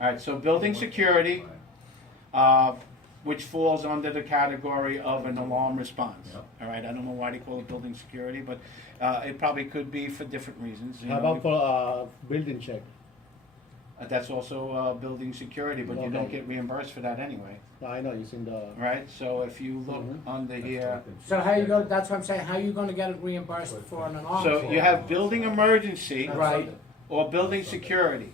All right, so building security, which falls under the category of an alarm response. Yep. All right, I don't know why they call it building security, but it probably could be for different reasons. How about for building check? That's also building security, but you don't Okay. get reimbursed for that anyway, I know, it's in the, right? So if you look Mhm. under here, So how you go, that's what I'm saying, how you gonna get it reimbursed for an alarm? so you have building emergency Right, or building security.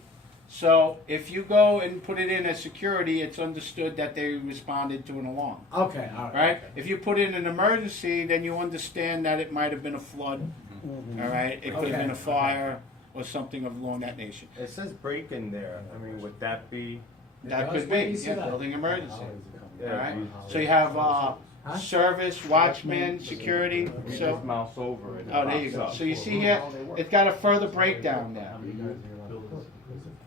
So if you go and put it in as security, it's understood that they responded to an alarm. okay, all right. Right? If you put in an emergency, then you understand that it might have been a flood, Mhm. all right? It could have been a Okay. fire or something along that nation. It says break in there, I mean, would that be? That does? could Where do be, you see yeah, that? building emergency, Yeah, all right? you- So you have, Huh? service, watchman, security, You so, just mouse over it. oh, there you go. So you see here, it's got a further breakdown there,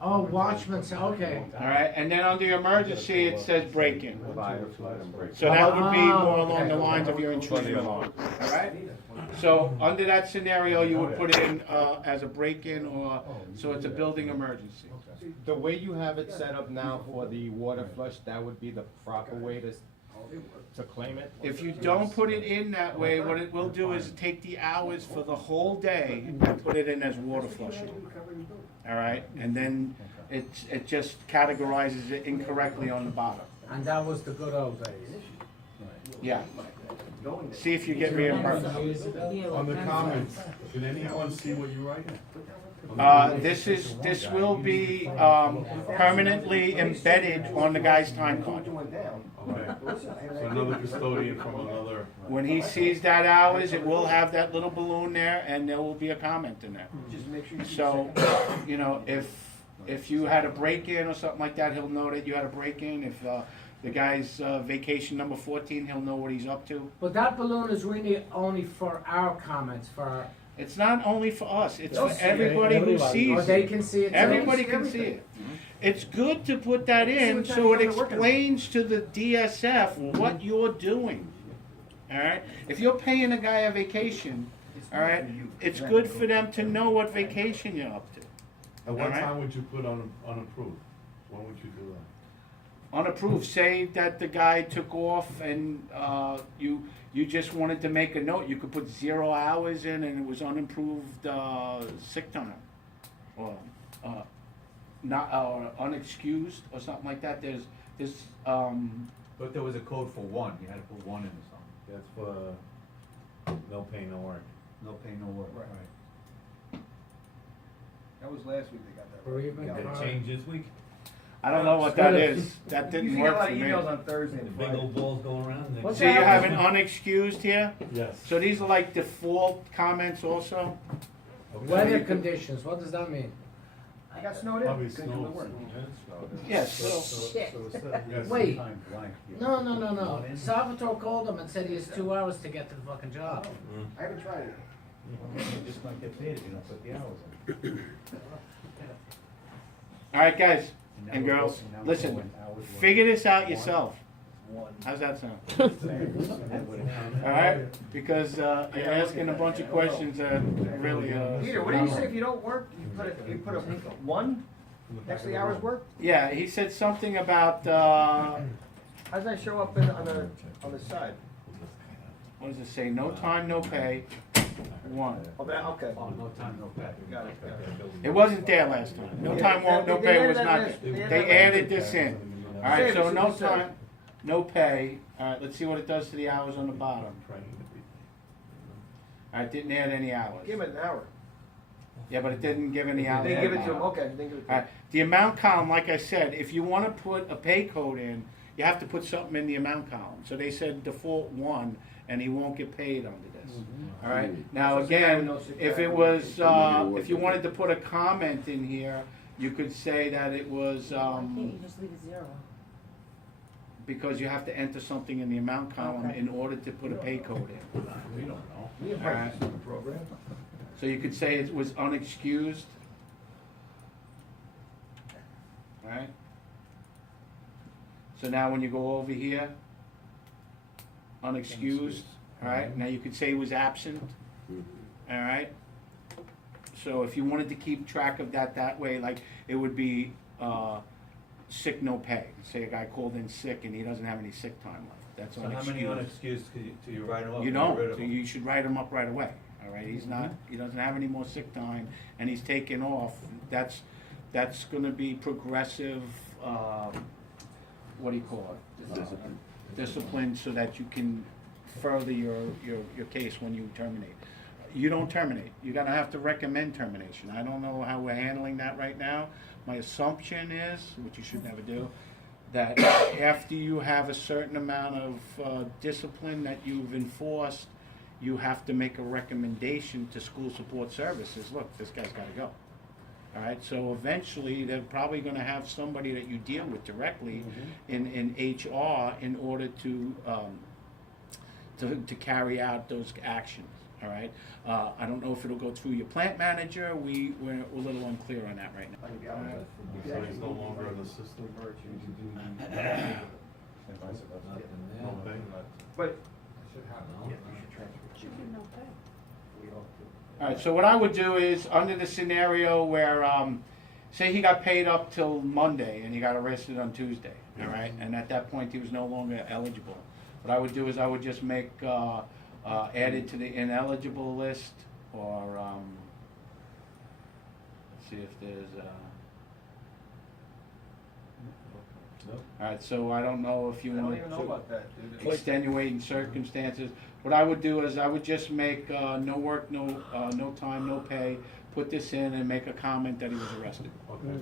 Oh, watchman, okay. all right? And then under emergency, it says break-in. Fire, flood, and break. So that would be Ah, more along the okay. lines of your intrusion alarm, all right? So under that scenario, you would put it in as a break-in or, so it's a building emergency. The way you have it set up now for the water flush, that would be the proper way to claim it? If you don't put it in that way, what it will do is take the hours for the whole day and put it in as water flushing. All right, and then it just categorizes it incorrectly on the bottom. And that was the good old days. Yeah. See if you get reimbursed. On the comments, can anyone see what you're writing? This will be permanently embedded on the guy's time card. Okay. So another custodian from another. When he sees that hours, it will have that little balloon there, and there will be a comment in there. So, you know, if you had a break-in or something like that, he'll know that you had a break-in. If the guy's vacation number 14, he'll know what he's up to. But that balloon is really only for our comments, for, It's not only for us, it's for They'll see it. everybody who Everybody. sees or they it. can see it too. Everybody can see it. It's good to put that in so it explains to the DSF what you're doing. All right? If you're paying a guy a vacation, all right, it's good for them to know what vacation you're up to. At what Alright. time would you put on unapproved? When would you do that? Unapproved, say that the guy took off and you just wanted to make a note, you could put 0 hours in and it was unimproved sick time. Or not, unexcused or something like that, there's, But there was a code for one, you had to put one in or something. That's for no pay, no work. No pay, no work. Right. That was last week they got that. Or even- Yeah. Did it change this week? I don't know what that is, that didn't You work get a lot for of me. emails on Thursday The and big Friday. old balls going around? they- What's See, you that? have an unexcused here, Yes. so these are like default comments also. Weather conditions, what does that mean? I got snowed in, Probably couldn't come to work. Yes, so, Yes. Wait, no. Salvatore called him and said he has 2 hours to get to the fucking job. I haven't tried it. You're just not get paid if you don't put the hours in. all right, guys and girls, listen, figure this out yourself. How's that sound? All right, because you're asking a bunch of questions that really. Peter, what do you say if you don't work, you put a one next to the hours work? Yeah, he said something about How does that show up on the side? what does it say? No time, no pay. 1. Oh, that, okay. Oh, no time, no pay. Got it, got it. It wasn't there last time. No time, no They pay added was that not last- there. they added They that added last- this in. All right, Save so it, no see what it time, no pay. All right, let's see what it does to the hours on the bottom. All right, didn't add any hours. Give him an hour. Yeah, but it didn't give any hours. They give it to him, okay, they give it to All him. right, the amount column, like I said, if you want to put a pay code in, you have to put something in the amount column. So they said default 1, and he won't get paid under this. All right. Now So the guy again, knows the if guy it was, if you wanted to put a comment in here, you could say that it was Can't you just leave it 0? because you have to enter something in the amount column Okay. in order to put a pay code in. We don't know. We have All right. practice in the program. So you could say it was unexcused. All right. So now when you go over here, unexcused, all right, now you could say he was absent, all right? So if you wanted to keep track of that way, like, it would be, sick no pay. Say a guy called in sick and he doesn't have any sick time left, that's So how many unexcused. unexcused, do you write them up? You or don't, get rid of so them? you should write him up right away, all right? He's not, he doesn't have any more sick time, and he's taken off. That's gonna be progressive, what do you call it? Discipline, so that you can further your case when you terminate. You don't terminate, you're gonna have to recommend termination. I don't know how we're handling that right now. My assumption is, which you should never do, that after you have a certain amount of discipline that you've enforced, you have to make a recommendation to school support services, look, this guy's gotta go. All right, so eventually, they're probably gonna have somebody that you deal with directly in HR in order to carry out those actions, all right? I don't know if it'll go through your plant manager, we're a little unclear on that right now. All right? So he's no longer in the system? No pay? But, All right, so what I would do is, under the scenario where, say he got paid up till Monday and he got arrested on Tuesday, all right? And at that point, he was no longer eligible. What I would do is I would just make, added to the ineligible list, or, let's see if there's, all right, so I don't know if I you don't want even know to about that, dude. extenuating circumstances. What I would do is I would just make, no work, no time, no pay, put this in and make a comment that he was arrested. Okay.